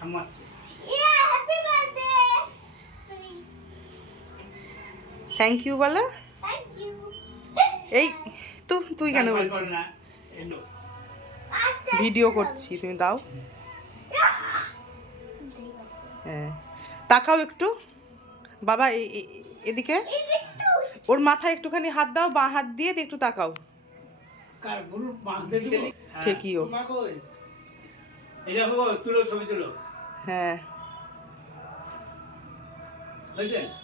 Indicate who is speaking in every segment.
Speaker 1: থামাচ্ছে!
Speaker 2: Thank you বলো এই তো তুই কেন বলছিস? ভিডিও করছি তুমি দাও। হ্যাঁ। তাকাও একটু। বাবা এদিকে। ওর মাথায় একটুখানি হাত দাও বাঁ হাত দিয়ে দিয়ে একটু তাকাও।
Speaker 1: দিবো? হ্যাঁ।
Speaker 2: ঠেকিও
Speaker 1: দেখো তুলো ছবি তুলো।
Speaker 2: হ্যাঁ।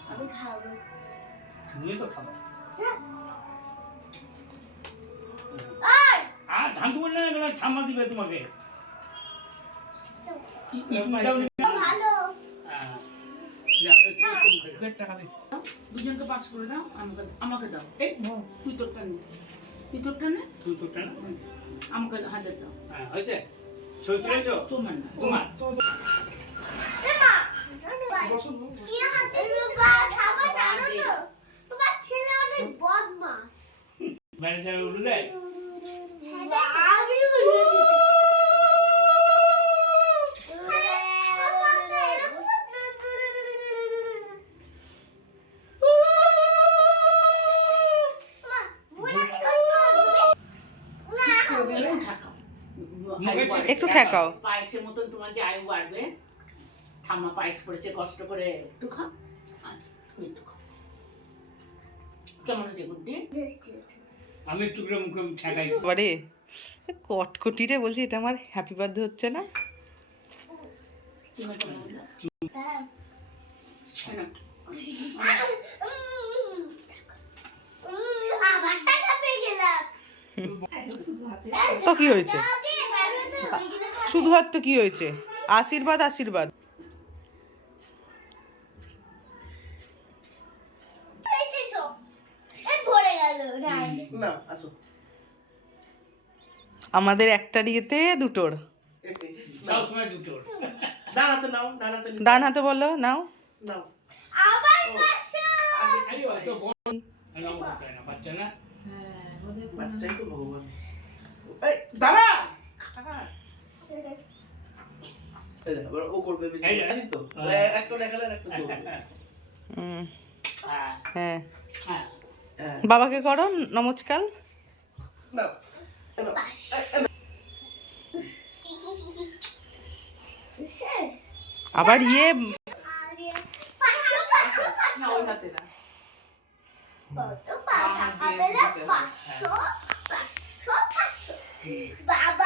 Speaker 3: আমি খাব।
Speaker 1: তুমি তো খাব।
Speaker 3: আর
Speaker 1: আর ধান দেবো না এগুলো ঠাম্মা দিবে তোমাকে। কি- কি তুমি দাও নি?
Speaker 3: ভালো।
Speaker 1: হ্যাঁ। যাও।
Speaker 4: দুজনকে পাস করে দাও আমাকে আমাকে দাও। এই তুই তোরটা নে। তুই তোরটা নে?
Speaker 1: তুই তোরটা না?
Speaker 4: আমাকে হাজার দাও।
Speaker 1: হ্যাঁ, হয়েছে? ছবি তুলেছো
Speaker 4: তোমার না
Speaker 1: তোমার
Speaker 3: এমা কি হাতে বাবা খাবার জানো তো তোমার ছেলে অনেক বদমাস
Speaker 1: বাইরে
Speaker 3: আমি বলে দিবি
Speaker 4: একটু ঠাকাও। পায়েসের মতন তোমার যে আয়ু বাড়বে ঠাম্মা পায়েস করেছে কষ্ট করে একটু খা আচ্ছা তুমি একটু খাও। কেমন হয়েছে গুড্ডি
Speaker 1: আমি একটু করে মুখে ঠেকাইছি
Speaker 2: বারে কটকটি বলছি এটা আমার হ্যাপি বার্থডে হচ্ছে না? তো কি হয়েছে? শুধু হাত তো কি হয়েছে? আশীর্বাদ আশীর্বাদ। আমাদের একটা ইয়েতে দুটোর। ডান হাতে বলো নাও।
Speaker 1: বাচ্চা। না
Speaker 5: বাচ্চাই তো ভগবান। দাঁড়া! ও করবে বেশি
Speaker 1: এই যে।
Speaker 5: জানি তো?
Speaker 1: হ্যাঁ।
Speaker 5: একটা দেখালে একটা
Speaker 1: হ্যাঁ।
Speaker 2: হ্যাঁ। বাবাকে করো নমস্কার। আবার ইয়ে
Speaker 3: আরে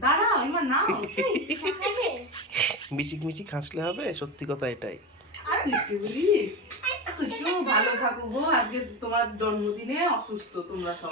Speaker 2: দাঁড়াও এবার নাও।
Speaker 5: মিচিক মিচিক হাসলে হবে সত্যি কথা এটাই।
Speaker 2: বলি? তুই ভালো থাকো গো আজকে তোমার জন্মদিনে অসুস্থ তোমরা সব।